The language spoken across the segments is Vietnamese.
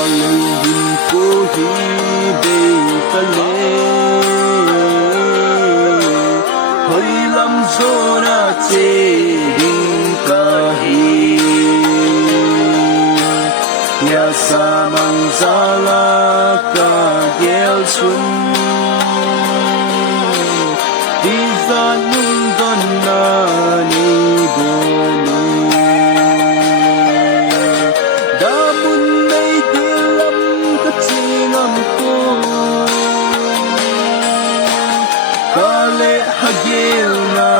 Kalei hinkho hi kalei hoi lam zona che ding ka hi ya samang zala ka gel sun di za nung don na ni gonu Kalei hagil na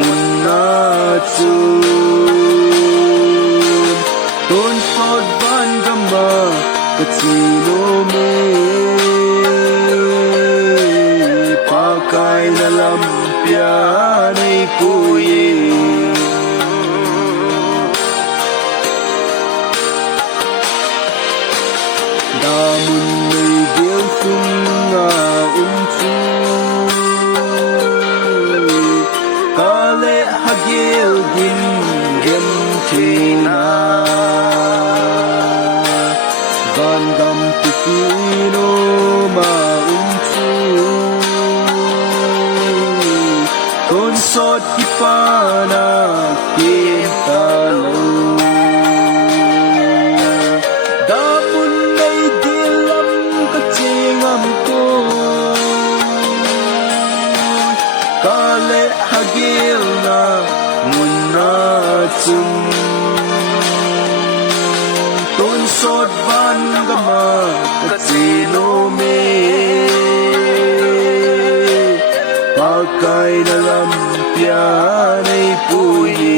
muna chun Ton sod van gama katsino me Pakai na lampya na'y kuye Damun na'y gil sung nga Kalei hagil gin gem tina Van gam tukino ma Ton sod kipana kita lo Dapun na'y dilam kachingam ko Kalei hagil na muna chun Ton sod van gama katsino me Pakai na lampya na'y puye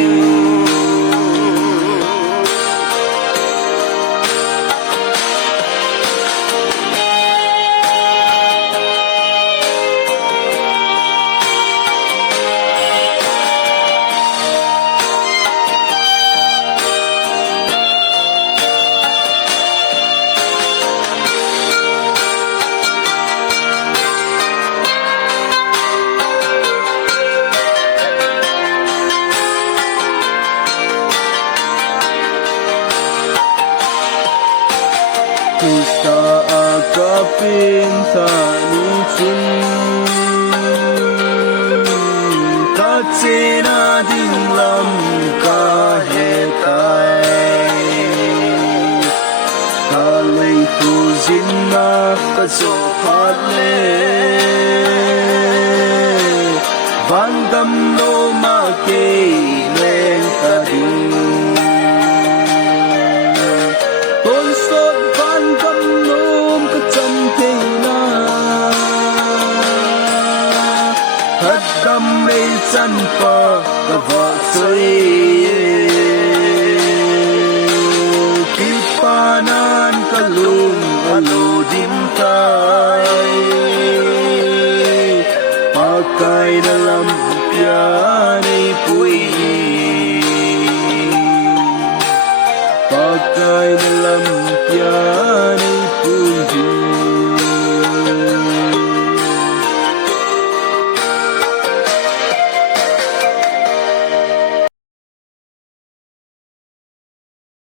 Kita agapin sa nichun Katsina din lam kahetay Kalei tuzin na kasopat le Vandam no makay leng kading Hadam mây chân pa ka vợ sơi Kipanan kalung alo dim tay Pakai na lampya na'y puye Pakai na lampya na'y puye